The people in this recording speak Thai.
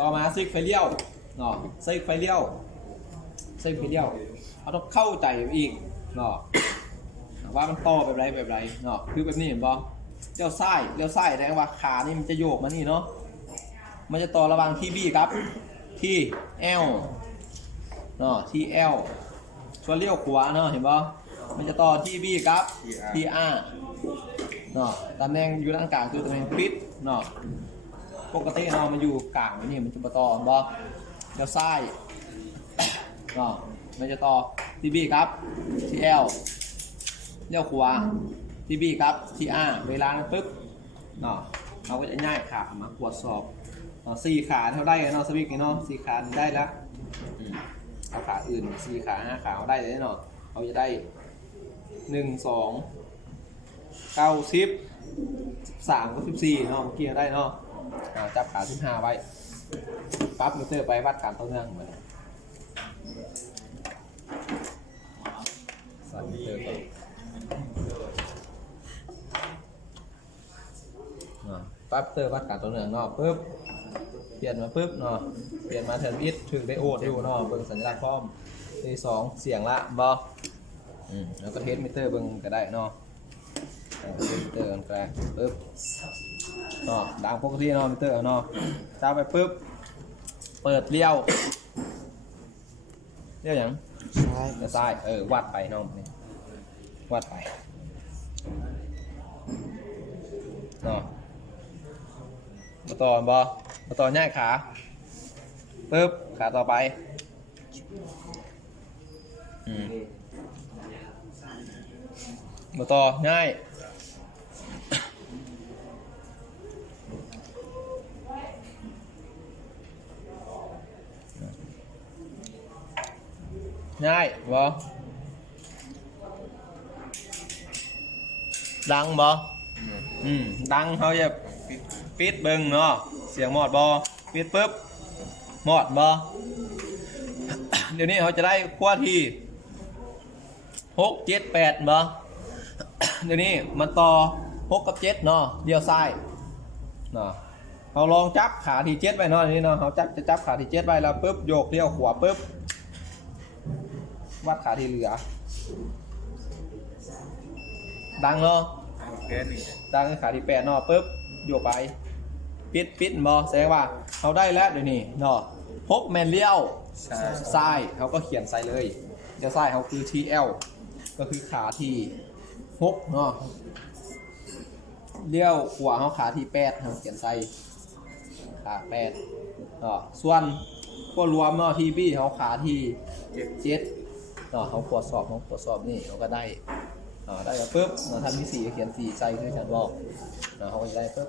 ต่อมาซิกไฟเลี้ยวเนาะซิกไฟเลี้ยวซิกไฟเลี้ยวเขาต้องเข้าใจอีกเนาะว่ามันต่อแบบไรเนาะคือแบบนี้เห็นป่ะเลี้ยวซ้ายแต่ว่าขานี่มันจะโยกมานี่เนาะมันจะต่อระหว่างที่บี้ครับที่ L เนาะที่ L ส่วนเลี้ยวขวาเนาะเห็นป่ะมันจะต่อที่บี้ครับที่ R เนาะตำแหน่งอยู่ด้านกลางคือตำแหน่งปิดเนาะปกติเนาะมันอยู่กลางนี่มันจะมาต่อบ่เลี้ยวซ้ายเนาะมันจะต่อที่บี้ครับที่ L เลี้ยวขวาที่บี้ครับที่ R เวลานั้นปึ๊บเนาะเราก็จะง่ายขามาตรวจสอบ4 ขาเท่าได้เนาะสวิกนี่เนาะ4 ขาได้แล้วเอาขาอื่น4 ขา5 ขาเอาได้เลยเนาะเราจะได้1 2 9 10 13ก็14เนาะเมื่อกี้ได้เนาะจับขา15ไว้ปั๊บมิเตอร์ไปวัดการต่อเนื่องเหมือนใส่มิเตอร์ก่อนปั๊บเตอร์วัดการต่อเนื่องเนาะปึ๊บเปลี่ยนมาปึ๊บเนาะเปลี่ยนมาเทอร์มิสถึงได้โอดอยู่เนาะเบิ่งสัญลักษณ์พร้อมที่2เสียงละบอแล้วก็เทสมิเตอร์เบิ่งก็ได้เนาะเทสมิเตอร์กันก็ได้ปึ๊บเนาะดังปกติเนาะมิเตอร์เนาะจ้าไปปึ๊บเปิดเลี้ยวอย่างซ้ายวัดไปเนาะวัดไปเนาะมาต่อง่ายขาปึ๊บขาต่อไปมาต่อง่ายบ่ดังบ่ดังเขาจะปิดเบิ่งเนาะเสียงหมอดบ่ปิดปึ๊บหมอดบ่ เดี๋ยวนี้เขาจะได้ขั้วที่6 7 8บ่ เดี๋ยวนี้มันต่อ6 กับ 7เนาะเลี้ยวซ้ายเนาะเราลองจับขาที่7ไว้เนาะนี่เนาะเขาจะจับขาที่7ไว้แล้วปึ๊บโยกเลี้ยวขวาปึ๊บวัดขาที่เหลือดังเนาะดังขาที่8เนาะปึ๊บโยกไปปิดบ่แสดงว่าเขาได้แล้วเดี๋ยวนี้เนาะ6แมนเลี้ยวซ้ายเขาก็เขียนใส่เลยเลี้ยวซ้ายเขาคือ TL ก็คือขาที่6เนาะเลี้ยวขวาเขาขาที่8เขาเขียนใส่ขา8เนาะส่วนพวกรวมเนาะที่ B เขาขาที่7เนาะเขาตรวจสอบนี่เขาก็ได้ได้ปุ๊บเนาะทำที่4เขียน4ใส่คือฉันบอกเนาะเขาก็ได้ปุ๊บ